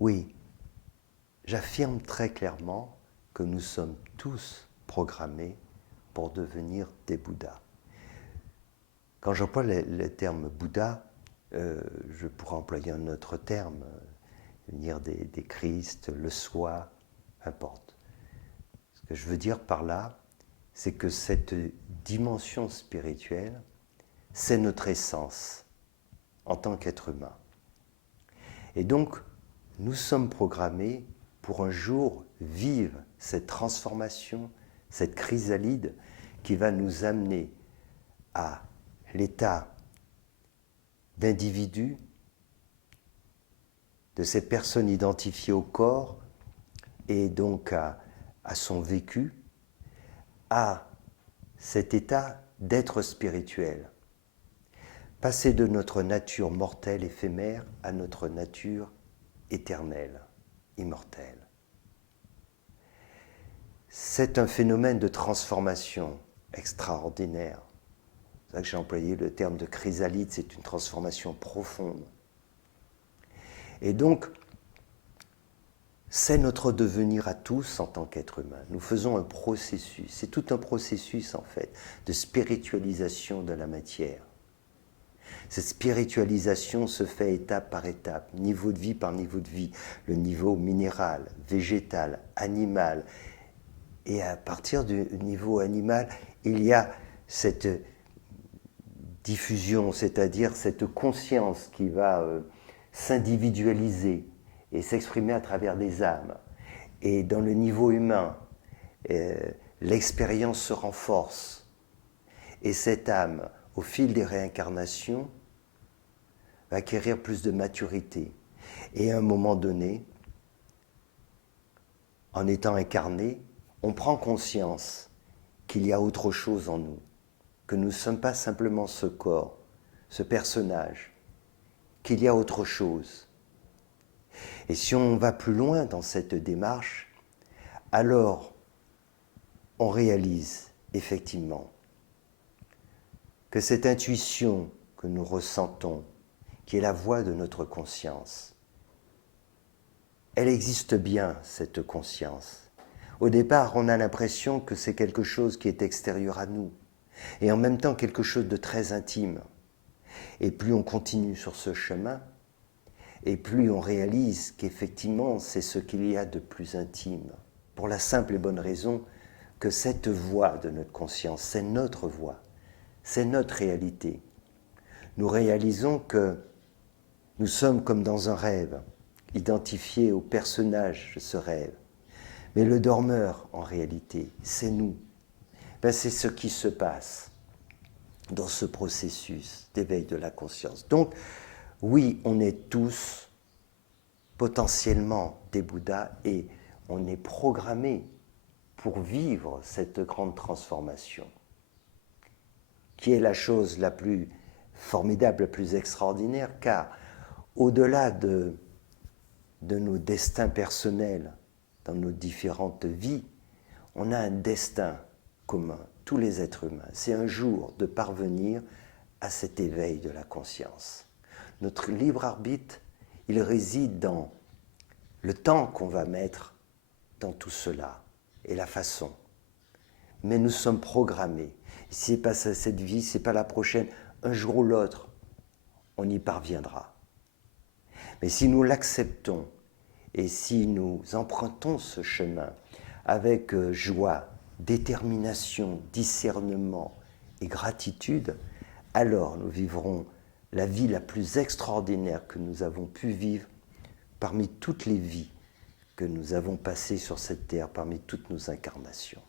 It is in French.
Oui, j'affirme très clairement que nous sommes tous programmés pour devenir des Bouddhas. Quand j'emploie le terme Bouddha, je pourrais employer un autre terme, venir des Christ, le soi, importe. Ce que je veux dire par là, c'est que cette dimension spirituelle, c'est notre essence en tant qu'être humain. Et donc, nous sommes programmés pour un jour vivre cette transformation, cette chrysalide qui va nous amener à l'état d'individu, de cette personne identifiée au corps et donc à son vécu, à cet état d'être spirituel. Passer de notre nature mortelle, éphémère, à notre nature éternelle, immortelle. C'est un phénomène de transformation extraordinaire. C'est pour ça que j'ai employé le terme de chrysalide, c'est une transformation profonde. Et donc, c'est notre devenir à tous en tant qu'être humain. Nous faisons un processus, c'est tout un processus en fait, de spiritualisation de la matière. Cette spiritualisation se fait étape par étape, niveau de vie par niveau de vie, le niveau minéral, végétal, animal. Et à partir du niveau animal, il y a cette diffusion, c'est-à-dire cette conscience qui va s'individualiser et s'exprimer à travers des âmes. Et dans le niveau humain, l'expérience se renforce. Et cette âme, au fil des réincarnations, va acquérir plus de maturité. Et à un moment donné, en étant incarné, on prend conscience qu'il y a autre chose en nous, que nous ne sommes pas simplement ce corps, ce personnage, qu'il y a autre chose. Et si on va plus loin dans cette démarche, alors on réalise effectivement que cette intuition que nous ressentons, qui est la voix de notre conscience, elle existe bien, cette conscience. Au départ, on a l'impression que c'est quelque chose qui est extérieur à nous, et en même temps quelque chose de très intime. Et plus on continue sur ce chemin, et plus on réalise qu'effectivement, c'est ce qu'il y a de plus intime. Pour la simple et bonne raison que cette voix de notre conscience, c'est notre voix, c'est notre réalité. Nous réalisons que nous sommes comme dans un rêve, identifiés au personnage de ce rêve. Mais le dormeur, en réalité, c'est nous. C'est ce qui se passe dans ce processus d'éveil de la conscience. Donc, oui, on est tous potentiellement des Bouddhas et on est programmés pour vivre cette grande transformation, qui est la chose la plus formidable, la plus extraordinaire, car au-delà de nos destins personnels, dans nos différentes vies, on a un destin commun, tous les êtres humains. C'est un jour de parvenir à cet éveil de la conscience. Notre libre arbitre, il réside dans le temps qu'on va mettre dans tout cela et la façon. Mais nous sommes programmés. Si ce n'est pas cette vie, ce n'est pas la prochaine, un jour ou l'autre, on y parviendra. Mais si nous l'acceptons et si nous empruntons ce chemin avec joie, détermination, discernement et gratitude, alors nous vivrons la vie la plus extraordinaire que nous avons pu vivre parmi toutes les vies que nous avons passées sur cette terre, parmi toutes nos incarnations.